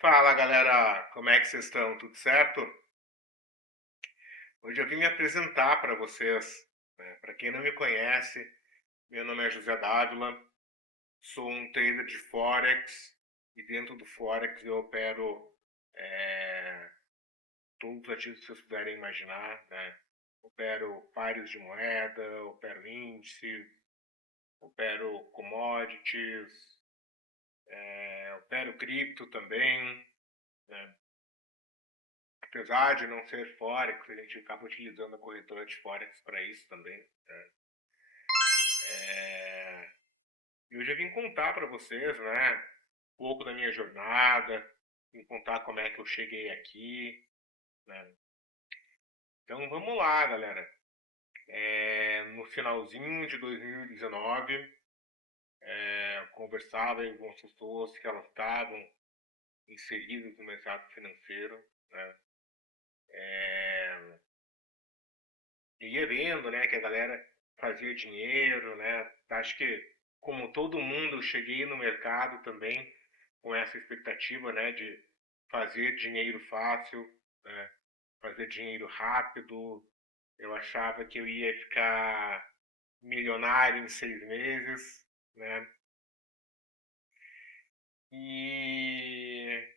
Fala galera, como é que vocês estão? Tudo certo? Hoje eu vim me apresentar para vocês, né? Para quem não me conhece, meu nome é José Dávila, sou um trader de Forex e dentro do Forex eu opero é, todos os ativos que vocês puderem imaginar, né? Opero pares de moeda, opero índice, opero commodities, opero cripto também, né? Apesar de não ser Forex, a gente acaba utilizando a corretora de Forex para isso também. Né? E hoje eu vim contar para vocês, né, um pouco da minha jornada, vim contar como é que eu cheguei aqui, né? Então vamos lá, galera. No finalzinho de 2019, eu conversava com as pessoas que elas estavam inseridas no mercado financeiro, né? E ia vendo, né, que a galera fazia dinheiro, né? Acho que, como todo mundo, eu cheguei no mercado também com essa expectativa, né, de fazer dinheiro fácil, né, fazer dinheiro rápido. Eu achava que eu ia ficar milionário em 6 meses, né? E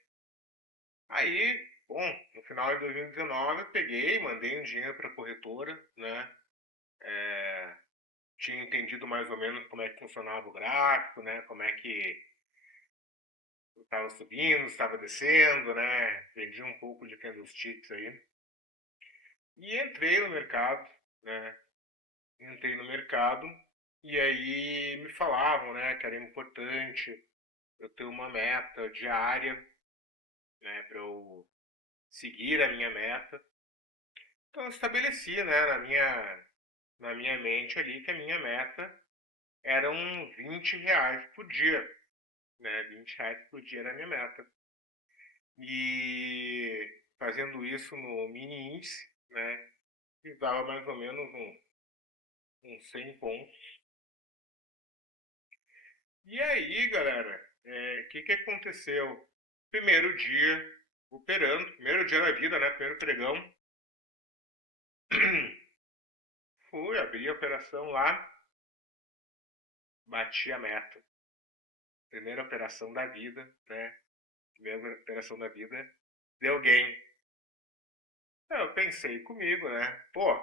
aí, bom, no final de 2019 eu peguei, mandei um dinheiro para a corretora, né? Tinha entendido mais ou menos como é que funcionava o gráfico, né? Como é que estava subindo, estava descendo, né? Vendi um pouco de candlesticks aí. E entrei no mercado, né? Entrei no mercado e aí me falavam, né, que era importante eu ter uma meta diária, né, para eu seguir a minha meta. Então eu estabeleci, né, na minha mente ali que a minha meta eram R$ 20 por dia, né? R$ 20 por dia era a minha meta. E fazendo isso no mini índice, né? Que dava mais ou menos uns 100 pontos. E aí, galera, que aconteceu? Primeiro dia operando, primeiro dia da vida, né? Primeiro pregão. Fui, abri a operação lá, bati a meta. Primeira operação da vida, né? Primeira operação da vida, deu gain. Eu pensei comigo, né? Pô,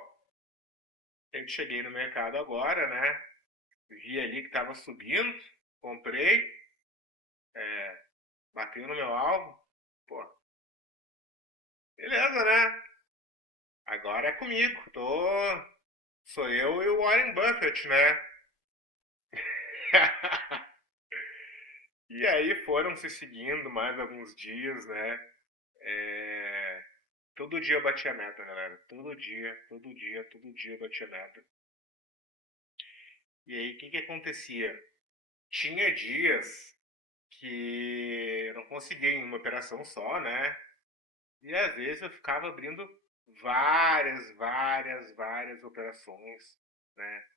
eu cheguei no mercado agora, né? Vi ali que tava subindo, comprei, bateu no meu alvo. Pô, beleza, né? Agora é comigo. Sou eu e o Warren Buffett, né? E aí foram se seguindo mais alguns dias, né? É, Todo dia eu batia meta, galera. Todo dia, todo dia, todo dia eu batia meta. E aí o que acontecia? Tinha dias que eu não conseguia em uma operação só, né? E às vezes eu ficava abrindo várias operações, né?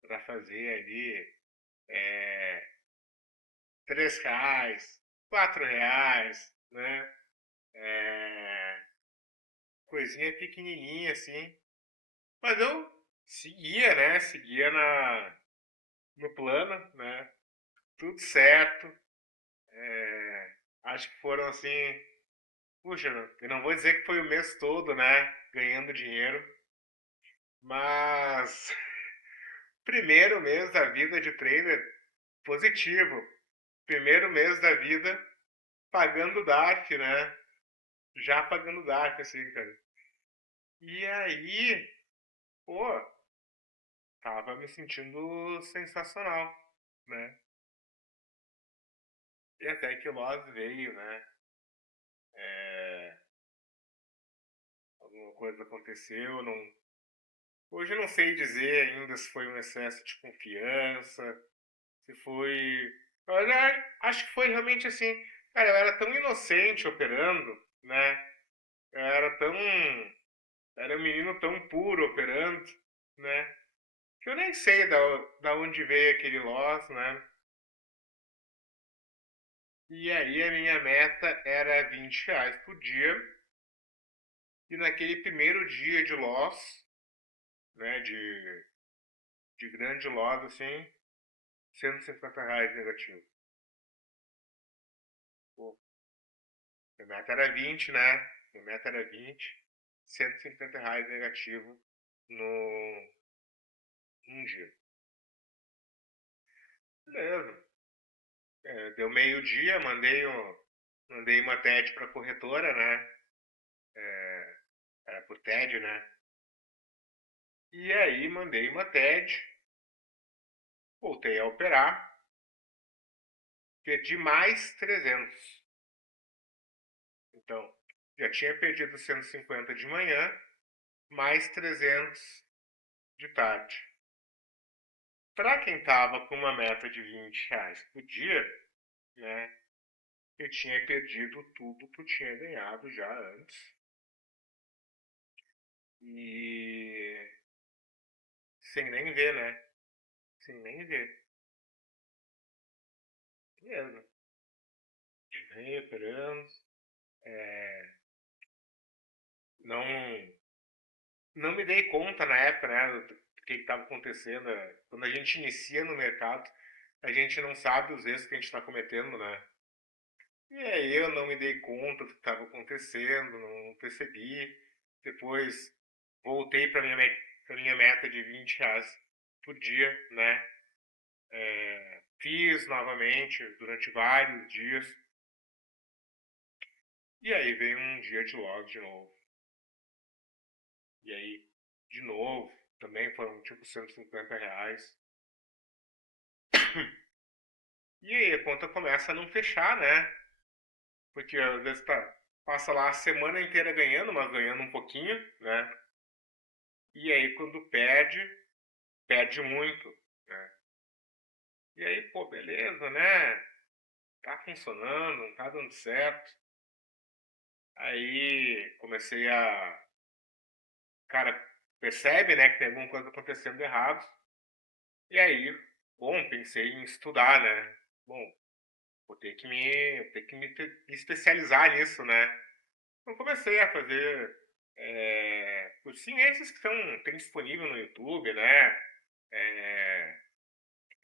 Para fazer ali R$ 3, R$ 4, né? É, Coisinha pequenininha assim. Mas eu seguia, né? Seguia no plano, né? Tudo certo. Acho que foram assim. Puxa, eu não vou dizer que foi o mês todo, né? Ganhando dinheiro. Mas primeiro mês da vida de trader positivo. Primeiro mês da vida pagando DARF, né? Já pagando DARF, assim, cara. E aí, pô, tava me sentindo sensacional, né? E até que o Loss veio, né? Alguma coisa aconteceu, não. Hoje eu não sei dizer ainda se foi um excesso de confiança, se foi. Acho que foi realmente assim. Cara, eu era tão inocente operando, né? Eu era tão. Era um menino tão puro operando, né? Que eu nem sei da onde veio aquele loss, né? E aí a minha meta era R$ 20 por dia. E naquele primeiro dia de loss, né, de grande loss, assim, R$ 150 negativo. Pô, minha meta era 20, né? Minha meta era 20, R$ 150 negativo no um dia. Beleza. Deu meio-dia, mandei uma TED para corretora, né? Era por TED, né? E aí mandei uma TED, voltei a operar, perdi mais 300. Então, já tinha perdido 150 de manhã, mais 300 de tarde. Para quem estava com uma meta de R$ 20 por dia, né? Eu tinha perdido tudo que eu tinha ganhado já antes. E sem nem ver, né? Sem nem ver. Mesmo. Vem operando. Não, não me dei conta na época, né? Do que estava acontecendo. Quando a gente inicia no mercado, a gente não sabe os erros que a gente está cometendo, né? E aí eu não me dei conta do que estava acontecendo, não percebi. Depois voltei para minha meta de R$ 20 por dia, né? Fiz novamente durante vários dias. E aí veio um dia de logo de novo. E aí, de novo, também foram tipo R$ 150. E aí a conta começa a não fechar, né? Porque às vezes passa lá a semana inteira ganhando, mas ganhando um pouquinho, né? E aí quando perde muito, né? E aí, pô, beleza, né? Tá funcionando, não tá dando certo. Aí comecei a. Cara, percebe, né, que tem alguma coisa acontecendo de errado. E aí, bom, pensei em estudar, né? Bom, vou ter que me especializar nisso, né? Então comecei a fazer cursinhos esses que tem disponível no YouTube, né? É,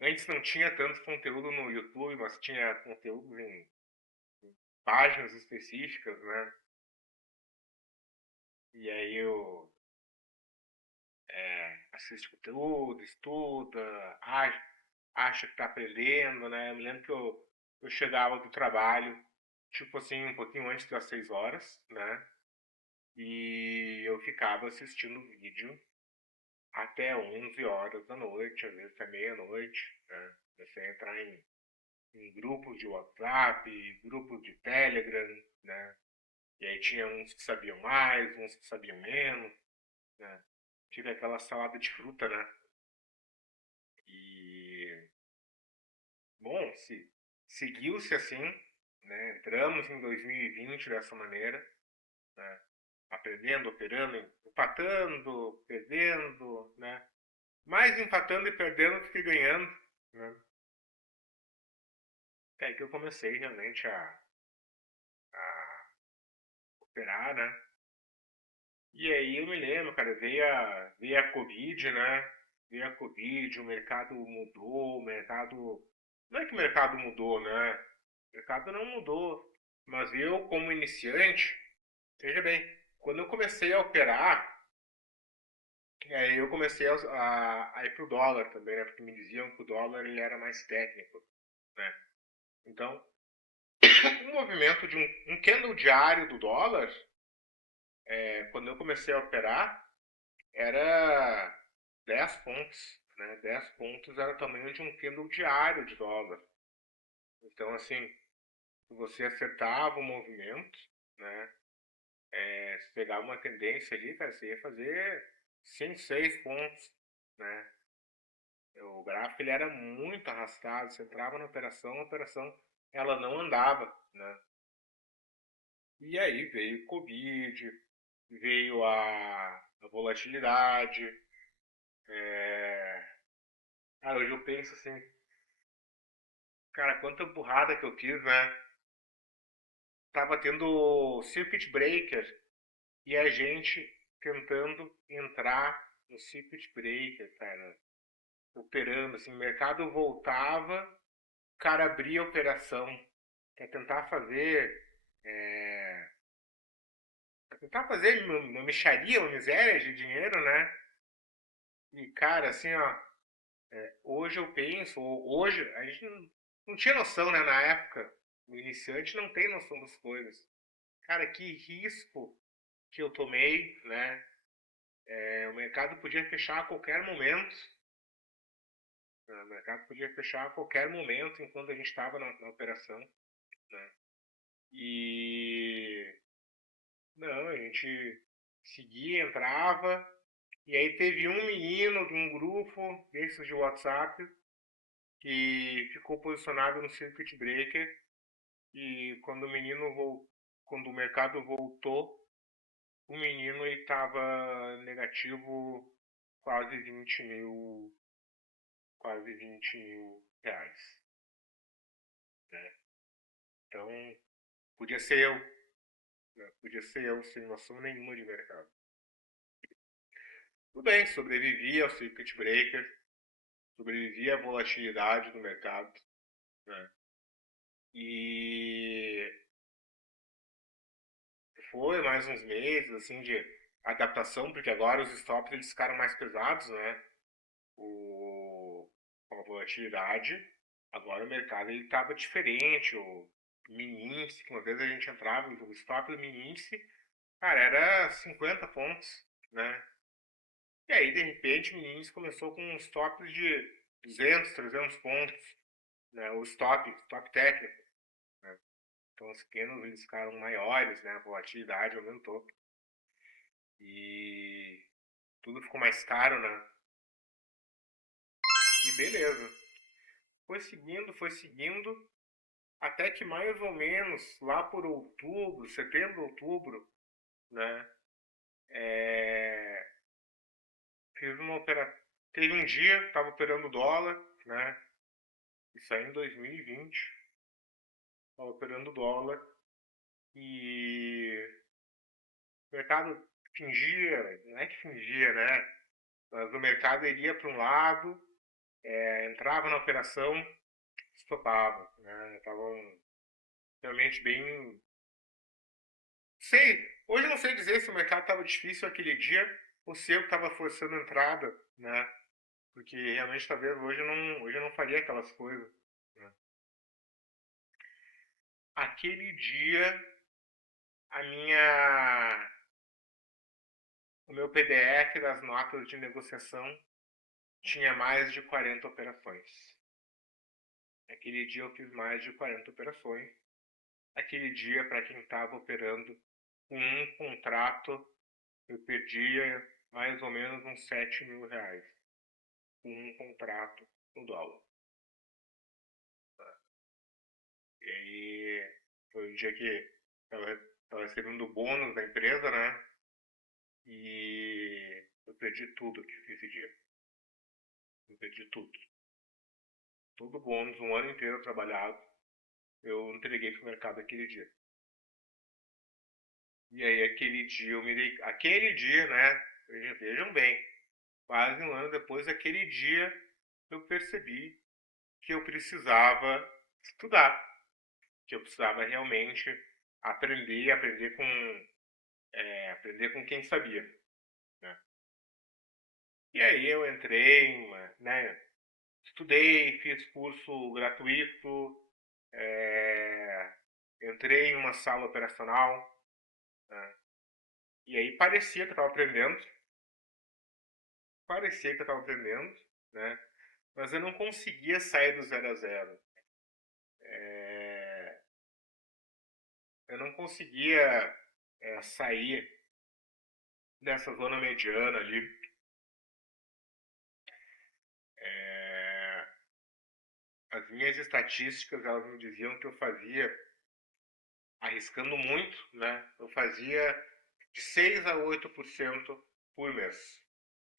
antes não tinha tanto conteúdo no YouTube, mas tinha conteúdo em páginas específicas, né? E aí eu assiste conteúdo, estuda, acha que está aprendendo, né? Eu me lembro que eu chegava do trabalho, tipo assim, um pouquinho antes das 6 horas, né? E eu ficava assistindo vídeo até 11 horas da noite, às vezes até meia-noite, né? Comecei a entrar em grupos de WhatsApp, grupos de Telegram, né? E aí tinha uns que sabiam mais, uns que sabiam menos, né? Tive aquela salada de fruta, né? E, bom, seguiu-se assim, né? Entramos em 2020 dessa maneira, né? Aprendendo, operando, empatando, perdendo, né? Mais empatando e perdendo do que ganhando, né? É aí que eu comecei realmente a operar, né? E aí eu me lembro, cara, veio a Covid, né? Veio a Covid, o mercado mudou, o mercado. Não é que o mercado mudou, né? O mercado não mudou. Mas eu, como iniciante, veja bem, quando eu comecei a operar, aí eu comecei a ir pro dólar também, né? Porque me diziam que o dólar ele era mais técnico, né? Então, o movimento de um candle diário do dólar, quando eu comecei a operar, era 10 pontos, né? 10 pontos era o tamanho de um candle diário de dólar. Então, assim, se você acertava o movimento, né? Se pegava uma tendência ali, cara, você ia fazer 5, 6 pontos, né? O gráfico ele era muito arrastado, você entrava na operação, a operação ela não andava, né? E aí veio o Covid, veio a volatilidade. Cara, hoje eu penso assim, cara, quanta burrada que eu fiz, né? tava tendo circuit breaker e a gente tentando entrar no circuit breaker, cara, operando, assim, o mercado voltava, o cara abria a operação, para tentar fazer, é, pra tentar fazer uma mixaria, uma miséria de dinheiro, né? E, cara, assim, ó, hoje eu penso, hoje, a gente não tinha noção, né, na época, o iniciante não tem noção das coisas. Cara, que risco que eu tomei, né? O mercado podia fechar a qualquer momento, né? O mercado podia fechar a qualquer momento enquanto a gente estava na operação, né? E não, a gente seguia, entrava, e aí teve um menino de um grupo desses de WhatsApp que ficou posicionado no circuit breaker e quando o mercado voltou, o menino estava negativo quase 20 mil, quase 20 mil reais, né? Então, podia ser eu, né? Podia ser eu sem noção nenhuma de mercado. Tudo bem, sobrevivi ao circuit breaker, sobrevivi à volatilidade do mercado, né? E foi mais uns meses assim de adaptação, porque agora os stops eles ficaram mais pesados, né? Com a volatilidade, agora o mercado ele estava diferente, o mini índice, que uma vez a gente entrava, o stop do mini índice, cara, era 50 pontos, né? E aí, de repente, o mini índice começou com uns stops de 200, 300 pontos, né? O stop técnico, né? Então os pequenos eles ficaram maiores, né? A volatilidade aumentou e tudo ficou mais caro, né? E beleza. Foi seguindo, até que mais ou menos lá por outubro, setembro, outubro, né? É, teve uma operação. Teve um dia, estava operando dólar, né? Isso aí em 2020. Estava operando dólar e o mercado fingia, não é que fingia, né? Mas o mercado iria para um lado, entrava na operação, estopava, né? Estavam realmente bem. Sei, hoje eu não sei dizer se o mercado estava difícil aquele dia ou se eu estava forçando a entrada, né? Porque realmente talvez hoje eu não faria aquelas coisas, né? Aquele dia a minha o meu PDF das notas de negociação tinha mais de 40 operações. Aquele dia eu fiz mais de 40 operações. Aquele dia, para quem estava operando com um contrato, eu perdia mais ou menos uns 7 mil reais com um contrato no dólar. E aí foi o dia que estava recebendo o bônus da empresa, né? E eu perdi tudo que fiz esse dia. Eu perdi tudo. Todo o bônus, um ano inteiro trabalhado, eu entreguei pro mercado aquele dia. E aí aquele dia eu me dei. Aquele dia, né? Vejam bem, quase um ano depois daquele dia eu percebi que eu precisava estudar, que eu precisava realmente aprender com quem sabia, né? E aí eu entrei, né? Estudei, fiz curso gratuito, é, entrei em uma sala operacional, né? E aí parecia que eu estava aprendendo, né? Mas eu não conseguia sair do zero a zero. É, eu não conseguia sair dessa zona mediana ali. É, as minhas estatísticas elas me diziam que eu fazia, arriscando muito, né? Eu fazia de 6 a 8% por mês,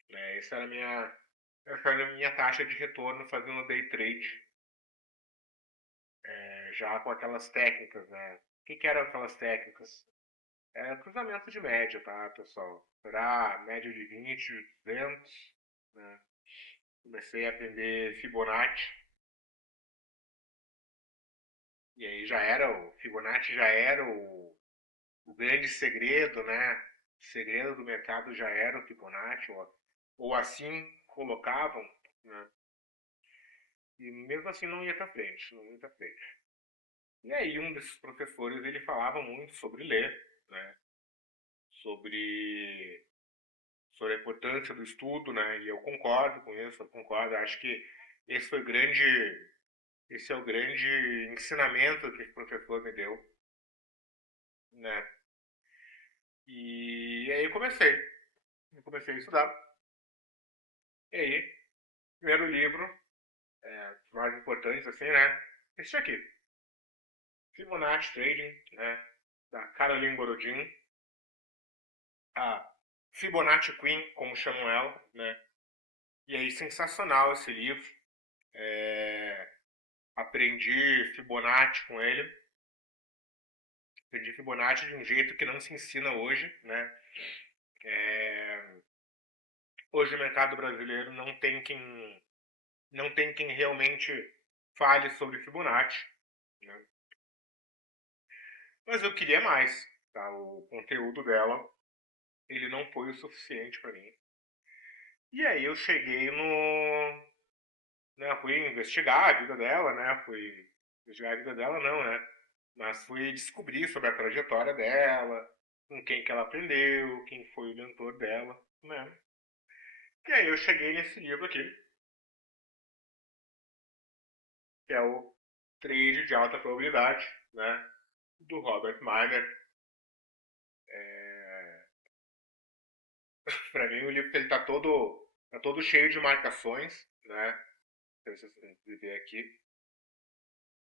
né? Essa era a minha taxa de retorno fazendo day trade, já com aquelas técnicas, né? que eram aquelas técnicas? Cruzamento de média, tá, pessoal? Será média de 20, 200, né? Comecei a aprender Fibonacci. E aí Fibonacci já era o grande segredo, né? O segredo do mercado já era o Fibonacci, ou assim colocavam, né? E mesmo assim não ia para frente, não ia para frente. E aí um desses professores, ele falava muito sobre ler, né? Sobre, sobre a importância do estudo, né? E eu concordo com isso, eu concordo. Acho que esse foi o grande, esse é o grande ensinamento que esse professor me deu, né? E aí eu comecei a estudar. E aí, primeiro livro, mais importante assim, né? Esse aqui, Fibonacci Trading, né? Da Caroline Borodin, a Fibonacci Queen, como chamam ela, né? E aí, sensacional esse livro. Aprendi Fibonacci com ele. Aprendi Fibonacci de um jeito que não se ensina hoje, né? Hoje o mercado brasileiro não tem quem realmente fale sobre Fibonacci, né? Mas eu queria mais, tá? O conteúdo dela, ele não foi o suficiente para mim. E aí eu cheguei no, né, fui investigar a vida dela, né? Fui investigar a vida dela não, né? Mas fui descobrir sobre a trajetória dela, com quem que ela aprendeu, quem foi o mentor dela, né? E aí eu cheguei nesse livro aqui, que é o Trade de Alta Probabilidade, né? Do Robert Miner. Para mim o livro ele tá todo cheio de marcações, né? Não sei se vocês conseguem ver aqui,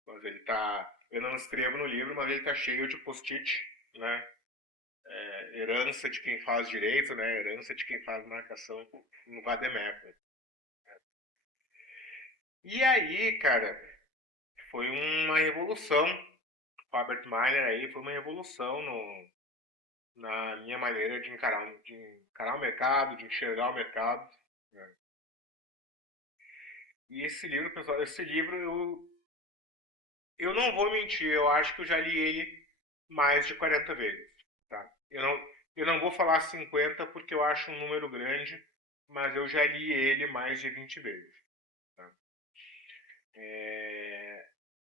mas ele tá, eu não escrevo no livro, mas ele tá cheio de post-it, né? Herança de quem faz direito, né? Herança de quem faz marcação no Vademecum. E aí, cara, foi uma revolução. Robert Miner aí foi uma revolução na minha maneira de encarar o mercado, de enxergar o mercado, né? E esse livro, pessoal, eu não vou mentir, eu acho que eu já li ele mais de 40 vezes, tá? Eu não vou falar 50 porque eu acho um número grande, mas eu já li ele mais de 20 vezes, tá?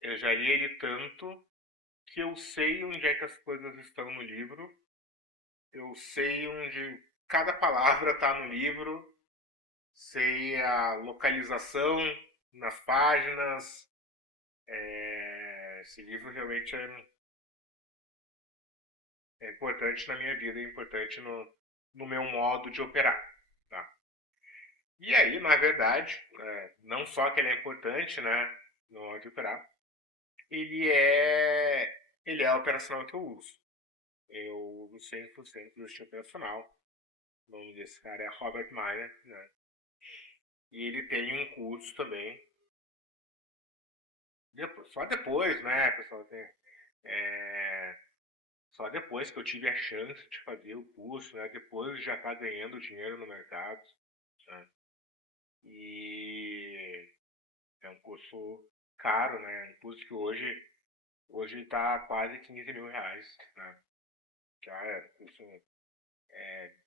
Eu já li ele tanto que eu sei onde é que as coisas estão no livro, eu sei onde cada palavra está no livro, sei a localização nas páginas. Esse livro realmente é importante na minha vida, é importante no meu modo de operar, tá? E aí, na verdade, não só que ele é importante, né, no modo de operar, ele é a operacional que eu uso. Eu uso 100% do sistema operacional. O nome desse cara é Robert Miner, né? E ele tem um curso também. Só depois, né, pessoal? É, só depois que eu tive a chance de fazer o curso, né? Depois de já estar ganhando dinheiro no mercado, né? E é um curso caro, né? Um curso que hoje está quase 15 mil reais, né? Que é um curso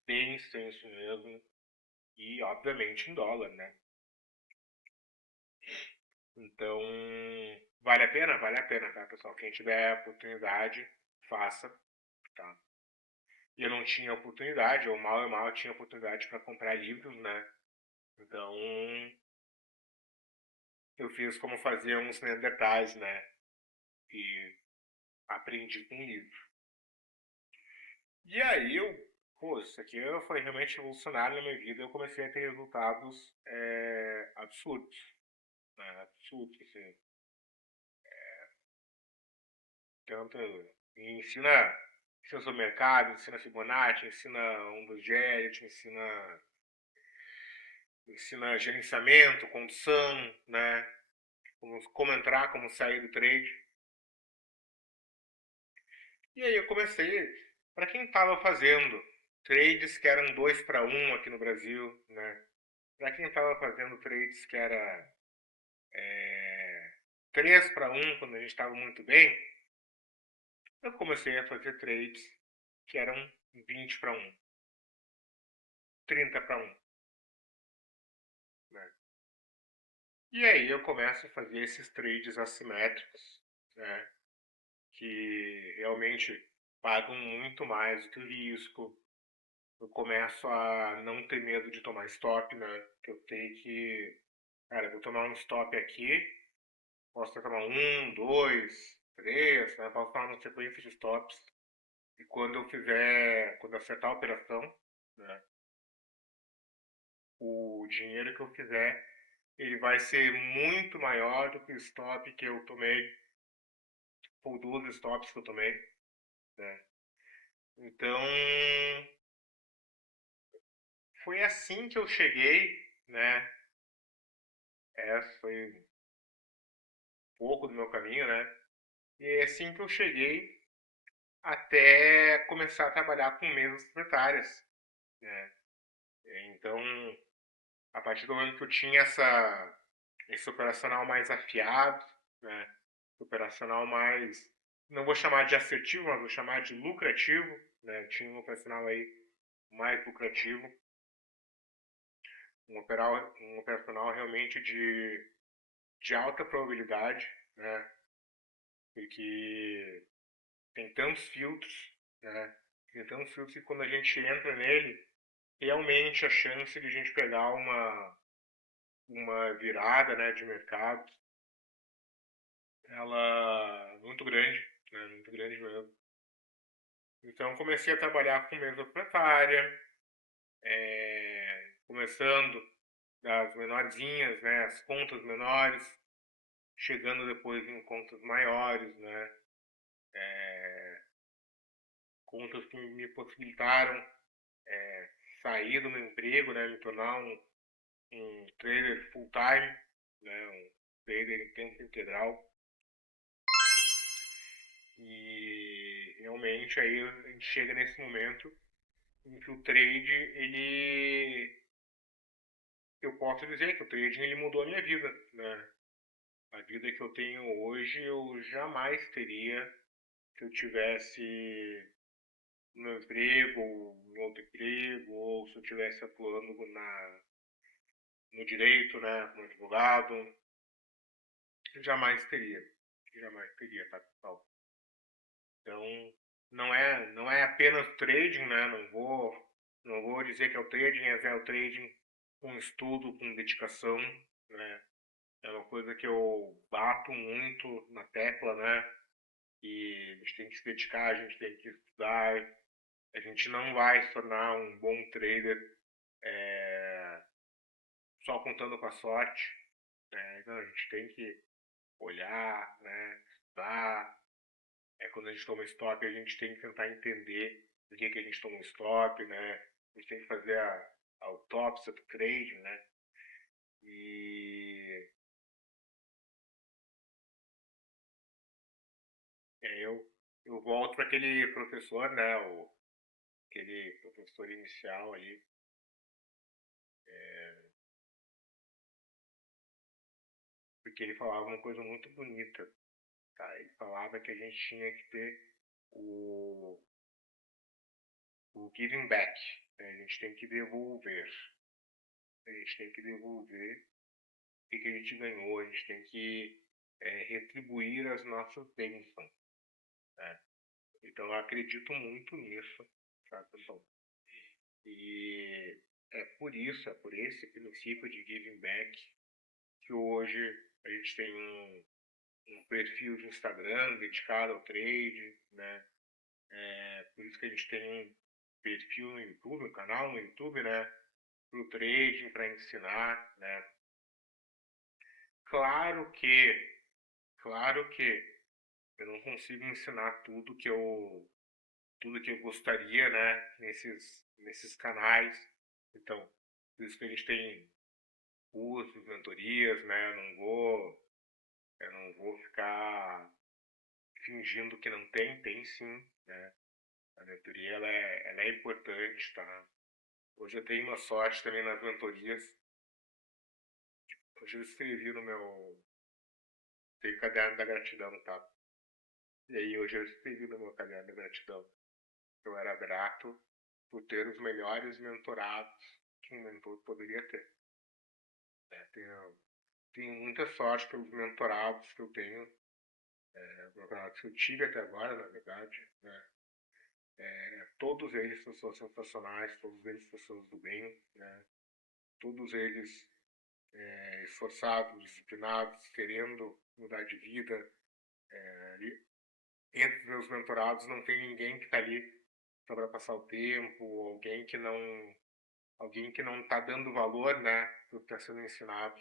bem extenso mesmo. E obviamente em dólar, né? Então, vale a pena, tá, pessoal? Quem tiver oportunidade, faça, tá? E eu não tinha oportunidade, ou mal e mal tinha oportunidade para comprar livros, né? Então, eu fiz como fazer uns Neandertais, né? E aprendi com livro. E aí pô, isso aqui foi realmente revolucionário na minha vida. Eu comecei a ter resultados absurdos, né? Absurdos, assim. Tanto ensina sobre mercado, ensina Fibonacci, ensina Ombros de Elliott, ensina gerenciamento, condução, né? Como entrar, como sair do trade. E aí eu comecei, para quem estava fazendo trades que eram 2 para um aqui no Brasil, né? Para quem estava fazendo trades que era 3 para um quando a gente estava muito bem, eu comecei a fazer trades que eram 20 para um, 30 para um, né? E aí eu começo a fazer esses trades assimétricos, né? Que realmente pagam muito mais do que o risco. Eu começo a não ter medo de tomar stop, né? Que eu tenho que, cara, eu vou tomar um stop aqui, posso tomar um, dois, três, né? Posso tomar uma sequência de stops. E quando acertar a operação, né? O dinheiro que eu fizer, ele vai ser muito maior do que o stop que eu tomei, ou duas stops que eu tomei, né? Então, foi assim que eu cheguei, né? Essa foi um pouco do meu caminho, né? E é assim que eu cheguei até começar a trabalhar com mesas proprietárias, né? Então, a partir do momento que eu tinha esse operacional mais afiado, né? Operacional mais, não vou chamar de assertivo, mas vou chamar de lucrativo, né? Eu tinha um operacional aí mais lucrativo, um operacional realmente de alta probabilidade, né? Porque tem tantos filtros, né? Tem tantos filtros que quando a gente entra nele, realmente a chance de a gente pegar uma virada, né, de mercado, ela é muito grande, né? Muito grande mesmo. Então comecei a trabalhar com mesa proprietária, começando das menorzinhas, né, as contas menores, chegando depois em contas maiores, né, contas que me possibilitaram sair do meu emprego, né, me tornar um trader full time, né, um trader em tempo integral. E realmente aí a gente chega nesse momento em que o trade, eu posso dizer que o trading ele mudou a minha vida, né? A vida que eu tenho hoje eu jamais teria se eu tivesse no meu emprego, ou em outro emprego, ou se eu estivesse atuando no direito, né, como advogado. Jamais teria. Jamais teria, tá, pessoal? Então, não é apenas trading, né? Não vou dizer que é o trading, é o trading com estudo, com dedicação, né? É uma coisa que eu bato muito na tecla, né? E a gente tem que se dedicar, a gente tem que estudar, a gente não vai se tornar um bom trader só contando com a sorte, né? Não, a gente tem que olhar, né? Estudar. Quando a gente toma stop, a gente tem que tentar entender por que a gente toma um stop, né? A gente tem que fazer a autópsia do trading, né? E eu volto para aquele professor, né? Aquele professor inicial ali, porque ele falava uma coisa muito bonita, tá? Ele falava que a gente tinha que ter o, o giving back, né? A gente tem que devolver. A gente tem que devolver o que a gente ganhou, a gente tem que retribuir as nossas bênçãos, né? Então eu acredito muito nisso, sabe, pessoal? E é por isso, é por esse princípio de giving back que hoje a gente tem um perfil de Instagram dedicado ao trade, né? Por isso que a gente tem um perfil no YouTube, um canal no YouTube, né? Para o trading, para ensinar, né? Claro que, claro que eu não consigo ensinar tudo que eu gostaria, né? Nesses canais. Então, por isso que a gente tem cursos, mentorias, né? Eu não vou ficar fingindo que não tem, tem sim, né? A mentoria, ela é importante, tá? Hoje eu tenho uma sorte também nas mentorias. Hoje eu escrevi no meu... Tem caderno da gratidão, tá? E aí hoje eu escrevi no meu caderno da gratidão. Eu era grato por ter os melhores mentorados que um mentor poderia ter. Tenho muita sorte pelos mentorados que eu tenho, mentorados que eu tive até agora, na verdade, né? Todos eles pessoas sensacionais, todos eles pessoas do bem, né? Todos eles esforçados, disciplinados, querendo mudar de vida. Entre os meus mentorados não tem ninguém que está ali só para passar o tempo, alguém que não está dando valor, né, do que está sendo ensinado.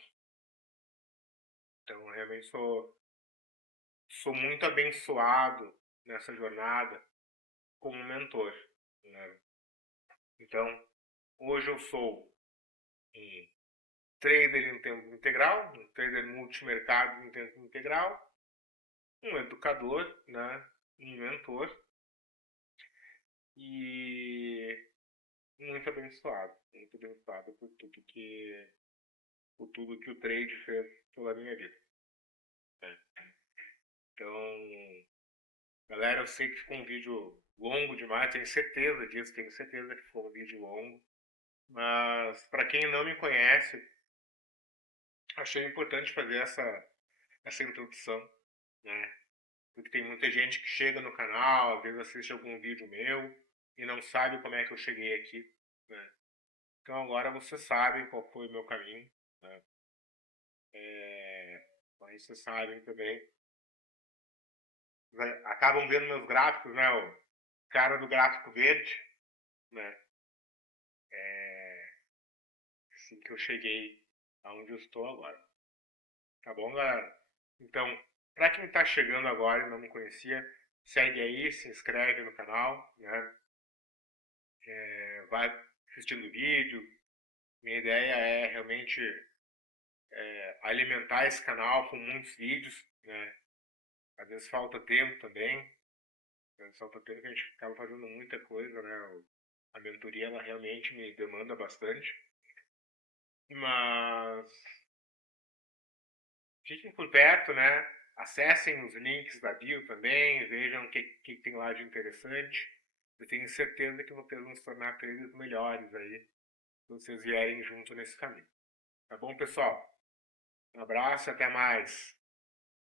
Então, eu realmente sou muito abençoado nessa jornada como mentor, né? Então, hoje eu sou um trader em tempo integral, um trader multimercado em tempo integral, um educador, né, um mentor e muito abençoado por tudo que o trade fez pela minha vida, né? Então, galera, eu sei que ficou um vídeo longo demais, tenho certeza disso, tenho certeza que foi um vídeo longo, mas para quem não me conhece, achei importante fazer essa introdução, né? Porque tem muita gente que chega no canal, às vezes assiste algum vídeo meu e não sabe como é que eu cheguei aqui, né? Então agora vocês sabem qual foi o meu caminho, né? Mas vocês sabem também, acabam vendo meus gráficos, né? O cara do gráfico verde, né? Assim que eu cheguei aonde eu estou agora. Tá bom, galera? Então, para quem está chegando agora e não me conhecia, segue aí, se inscreve no canal, né? Vai assistindo o vídeo. Minha ideia é realmente alimentar esse canal com muitos vídeos, né? Às vezes falta tempo também, às vezes falta tempo que a gente acaba fazendo muita coisa, né? A mentoria, ela realmente me demanda bastante, mas fiquem por perto, né? Acessem os links da bio também, vejam o que tem lá de interessante. Eu tenho certeza que vocês vão se tornar traders melhores aí, se vocês vierem junto nesse caminho. Tá bom, pessoal? Um abraço e até mais.